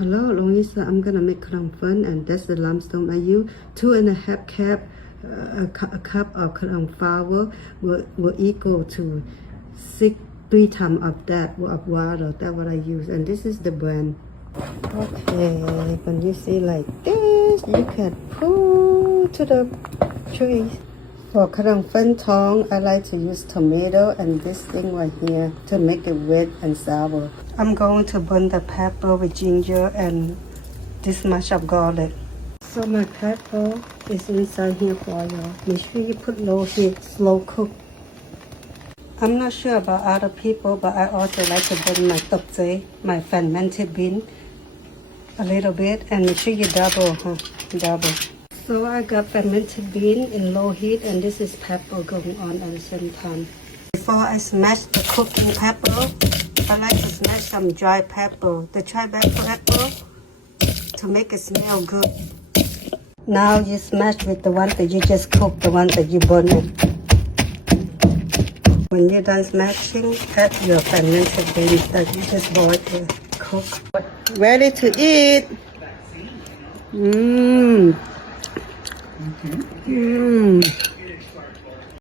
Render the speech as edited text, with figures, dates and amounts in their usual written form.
Hello, Louisa. I'm gonna make crumb fun, and that's the limestone I use. 2.5 cup, a cup of crumb flour will equal to 3 times of that of water. That's what I use, and this is the brand. Okay, when you see like this, you can pull to the trees. For crumb fun tong, I like to use tomato and this thing right here to make it wet and sour. I'm going to burn the pepper with ginger and this much of garlic. So my pepper is inside here for you. Make sure you put low heat, slow cook. I'm not sure about other people, but I also like to burn my topse, my fermented bean, a little bit, and make sure you double. So I got fermented bean in low heat, and this is pepper going on at the same time. Before I smash the cooking pepper, I like to smash some dry pepper, the dry pepper, to make it smell good. Now you smash with the one that you just cooked, the one that you burned it. When you're done smashing, add your fermented beans that you just boiled to cook. Ready to eat. Mmm. Mmm.